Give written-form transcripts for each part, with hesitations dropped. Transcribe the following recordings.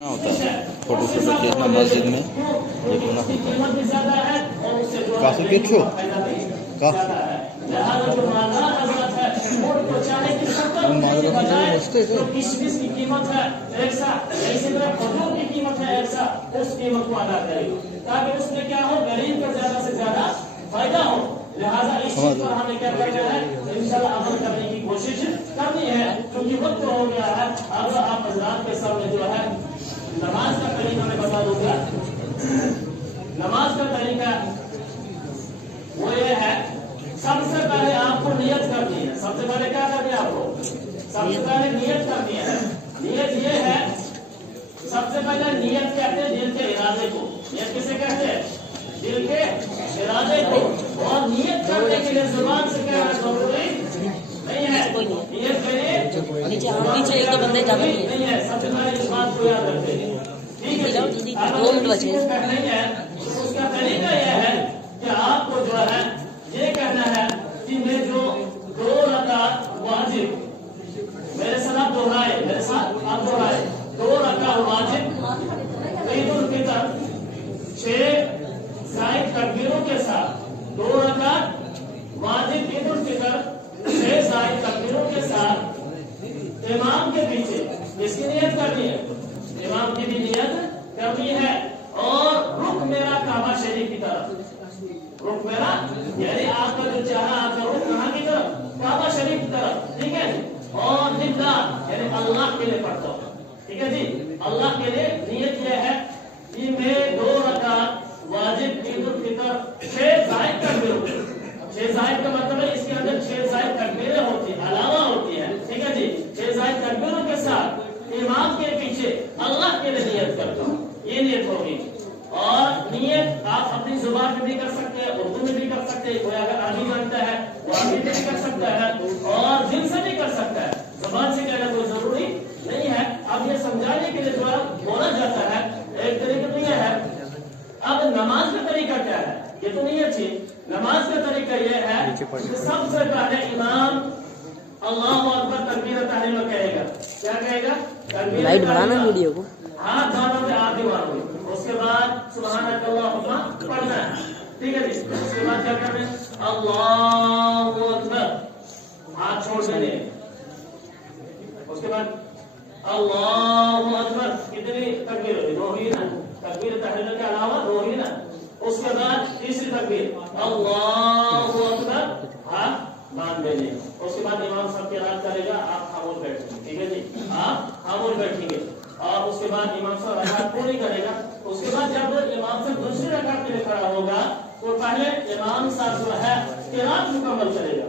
होता है photo shoot खींचना मस्जिद में ये क्यों ना होता है काफी किच्छो का किशमिश की कीमत है ऐसा, इसी तरह खजूर की कीमत है ऐसा, उस कीमत को अदा करेगा ताकि उसमें क्या हो, गरीब को ज्यादा से ज्यादा फायदा हो। लिहाजा इस चीज पर हमें क्या करना है, इंशाल्लाह अमल करने की कोशिश करनी है, क्योंकि वक्त हो गया है। अब आप हजरात के सामने जो है नमाज का तरीका मैं बता दूंगा। नमाज का तरीका वो ये है, सबसे पहले आपको नियत करनी है। सबसे पहले क्या करनी है आपको, सबसे पहले नियत करनी है। नियत ये है, सबसे पहले नियत कहते हैं दिल के इरादे को। नियत किसे कहते हैं, दिल के इरादे को। और नियत करने के लिए जुबान से कहना जरूरी नहीं है। नियत के लिए नीचे एक दो बंदे ज्यादा नहीं है। सबसे पहले इस बात को याद रखते हैं, ठीक है। 2 मिनट बचे। उसका तरीका यह है कि आपको जो है ये कहना है कि मैं जो 2 रकात वाजिब, मेरे साथ आप दोहराए, मेरे साथ आप दोहराए, 2 रकात वाजिब ईद उल फितर 6 जायद तकबीरों के साथ, 2 रकात वाजिब ईद उल फितर 6 जायद तकबीरों के साथ इमाम के पीछे इसकी नियत करनी है। इमाम की भी नियत करनी है। और रुख मेरा काबा शरीफ की तरफ, रुख मेरा यानी आपका जो चेहरा, आपका रुख कहाँ की तरफ, काबा शरीफ की तरफ, ठीक है। और लिल्लाह यानी अल्लाह के लिए पढ़ता हूँ, ठीक है जी। अल्लाह के लिए नियत यह है कि मैं 2 रकात वाजिब ईद उल फितर 6 जायद तकबीरों, 6 जायद का मतलब है इसके अंदर 6 जायद तकबीरें होती है, अलावा होती है, ठीक है जी। 6 जायद तकबीरों के साथ इमाम के पीछे अल्लाह के लिए नियत करता हूँ, ये नियत होगी। और नियत आप अपनी जुबान में भी कर सकते हैं, उर्दू में भी कर सकते हैं, कोई अगर अरबी जानता है वो अरबी में भी कर सकता है, और दिल से भी कर सकता है। जुबान से कहना कोई जरूरी नहीं है। अब ये समझाने के लिए जो बोला जाता है, एक तरीका तो यह है। अब नमाज का तरीका क्या है, ये तो नहीं अच्छी। नमाज का तरीका यह है कि सबसे पहले इमाम अल्लाहु अकबर तकबीर तहरीम कहेगा। क्या कहेगा, लाइट बढ़ाना वीडियो को, हाथ दानों में आगे मारोगे, उसके बाद सुभानक अल्लाहुम्मा पढ़ना है, ठीक है जी। उसके बाद क्या करना है, अल्लाहु अकबर, हाथ छोड़ देने। उसके बाद अल्लाहु अकबर, कितनी तकबीर होगी, 2 ही ना, तकबीर तहरीम के अलावा 2 ही ना। उसके बाद तीसरी तकबीर अल्लाहु अकबर, हाथ बांध देने। उसके बाद इमाम साहब की रात करेगा, आप खामोश बैठेंगे, ठीक है जी, आप खामोश बैठेंगे। और उसके बाद इमाम साहब रकात पूरी करेगा। उसके बाद जब इमाम साहब दूसरी रकात के लिए खड़ा होगा तो पहले इमाम साहब जो है क़िरात मुकम्मल करेगा।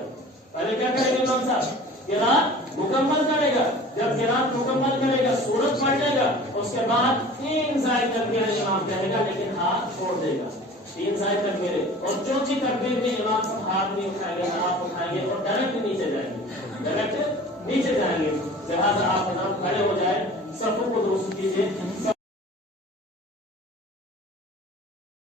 पहले क्या करेगा इमाम साहब, क़िरात मुकम्मल करेगा। जब क़िरात मुकम्मल करेगा, सूरत पढ़ लेगा। उसके बाद 3 जायद तकबीरें इमाम कहेगा, लेकिन हाथ छोड़ देगा, 3 जायद तकबीरें। और चौथी तकबीर में इमाम साहब हाथ नहीं उठाएंगे, हाथ उठाएंगे और डायरेक्ट नीचे जाएंगे, डायरेक्ट नीचे जाएंगे। लिहाजा आप खड़े हो जाए, सबको दुरुस्त कीजिए।